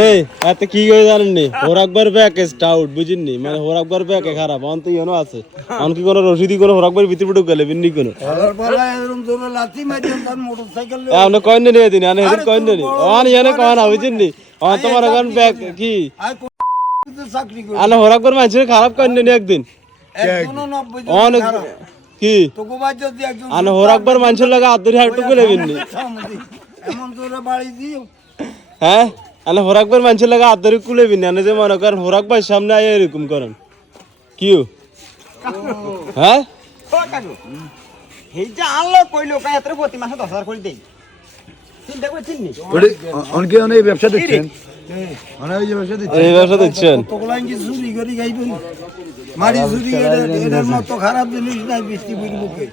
এই এত কি কই জানেননি হোরাকবার ব্যাক স্টাউট বুঝিননি মানে হোরাকবার ব্যাক খারাপ অন্ত ইনো আছে অন কি কোন রশিদি কোন হোরাকবার ভিতর ভিতর গেলে বিন্নি কোন আপনি কইন নিয়ে দিন আনে হেদিন কইন নি অন ইয়ানে কয় না বুঝিননি অন তোমার এখন ব্যাক কি আনে হোরাকবার মানছে খারাপ কইন নি একদিন অন কি আনে হোরাকবার মানছে লাগা আদরি হাটু গেলে বিন্নি এমন তোরা বাড়ি দিও হ্যাঁ আলে হোরাকবার মানুষের লাগা আদরি কুলে বিনা যে মনে করেন হোরাক ভাই সামনে আয় এরকম করেন কিউ হ্যাঁ এইটা আনলো কইলো কায় এত প্রতি মাসে 10,000 করে দেই চিন্তা করে চিননি অনেকে অনেক ব্যবসা দিচ্ছেন অনেক এই ব্যবসা দিচ্ছেন এই ব্যবসা দিচ্ছেন কতগুলা কি চুরি করে গাইবেন মারি চুরি এটার মতো খারাপ জিনিস নাই বৃষ্টি বুঝবুকে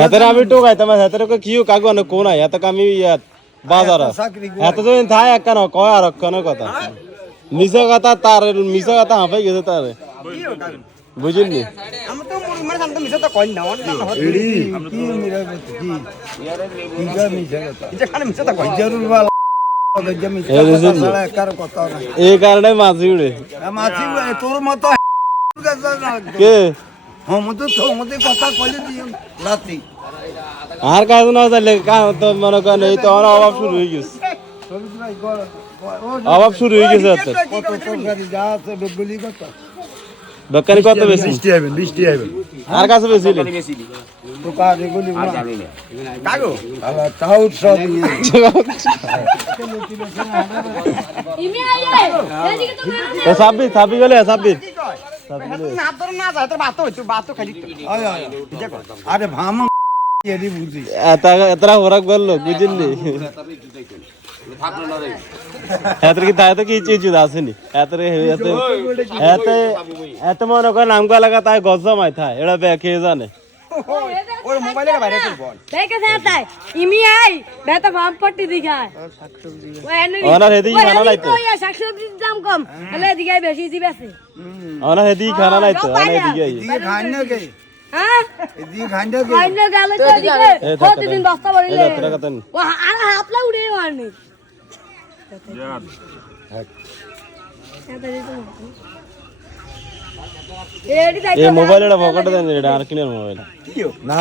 হাতের আমি টোকাইতাম হাতের কিউ কাগু না কোন আয় এত আমি ইয়াত বাজার এত দিন থাই একখান কয় আর একখানের কথা মিছা কথা তার মিছা কথা হাঁপাই গেছে তার বুঝিনি আমি তো মুড়ি মার সামনে মিছা তো কই না অন না এডি কি মিরা কি ইগা মিছা কথা এটা খানে মিছা তো কই জরুর বাল জমি সালা কার কথা না এই কারণে মাছি উড়ে মাছি তোর মতো কে হমতো তো মতে কথা কইলে দিও রাতি আর কাজ না তাহলে তো মনে করেন এই তো অভাব শুরু হয়ে গেছে অভাব শুরু হয়ে গেছে কত তরকারি যা আছে ডবলি কথা দোকানি কত বেশি বৃষ্টি আইবেন আর কাছে বেশি তো কাজ এগুলি না কাগো আলা তাও সব ইমি আইয়ে এদিকে তো সাব্বির সাব্বির গেলে সাব্বির না তোর না যায় তোর বাত তো খালি আয় আয় আরে ভাম এডি বুঝি এতরা হোরাক বললো বুঝিনি এত কি তাই তো কি চিজ আসেনি এত মনে করেন আমকা লাগা তাই গজ জমাই থাই এটা ব্যাকে জানে ওর মোবাইলে বাইরে করে বল দেখে যাতাই ইমি আই বেটা ভাম পট্টি দিখায় ওনার হেদি খানা নাই তো শাকসবজির দাম কম তাহলে এদিকে বেশি দিবেছে ওনার হেদি খানা নাই তো ওনার এদিকে দিয়ে খাই না কে হ্যাঁ দিয়ে খাই না কে খাইলে গেলে তো এদিকে প্রতিদিন বস্তা ভরিলে এটা টাকা দেন ও আর হাতলা উড়ে মারনি এই মোবাইলটা পকেটে দেন এটা আর কিনের মোবাইল না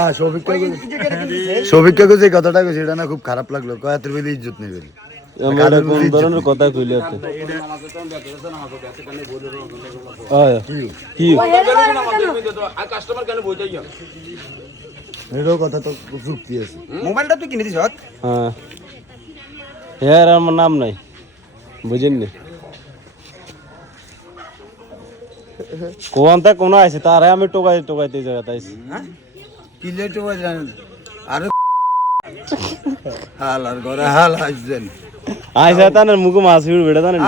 সৌভিককে যে কথাটা কইছে এটা না খুব খারাপ লাগলো কয়াতের বেলি ইজ্জত নেই বেলি আমরা কোন ধরনের কথা কইলে আছে কি এটাও কথা তো যুক্তি আছে মোবাইলটা তুই কিনে দিছ হ্যাঁ এর আমার নাম নাই বুঝিনি কোনটা কোন আছে তারে আমি টোকাইতে জায়গাতে আইছি কি লেট হয়ে জানেন আর হাল আর ঘরে হাল আসছেন আইসা তানের মুখ মাছ উড় বেড়ে জানেন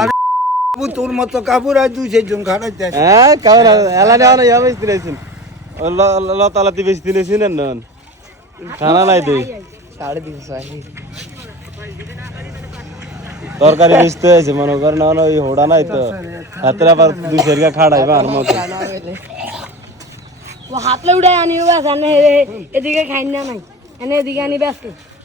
বাবু তোর মতো কাপড় আর দুই সেজন খাটাইতে হ্যাঁ কারণ এলানে আনা ইয়া বেশ দিনেছেন আল্লাহ তাআলা তি বেশ দিনেছেন না খানা নাই দেই 350 তরকারি বেচতে আছে মনে করেন ওই হোড়া নাই তো হাতের আবার দুই সেরকা খাড়াইবা আর মতো ও হাতলা উড়ে আনিও বাস এদিকে খাই না নাই এনে এদিকে আনি ব্যস্ত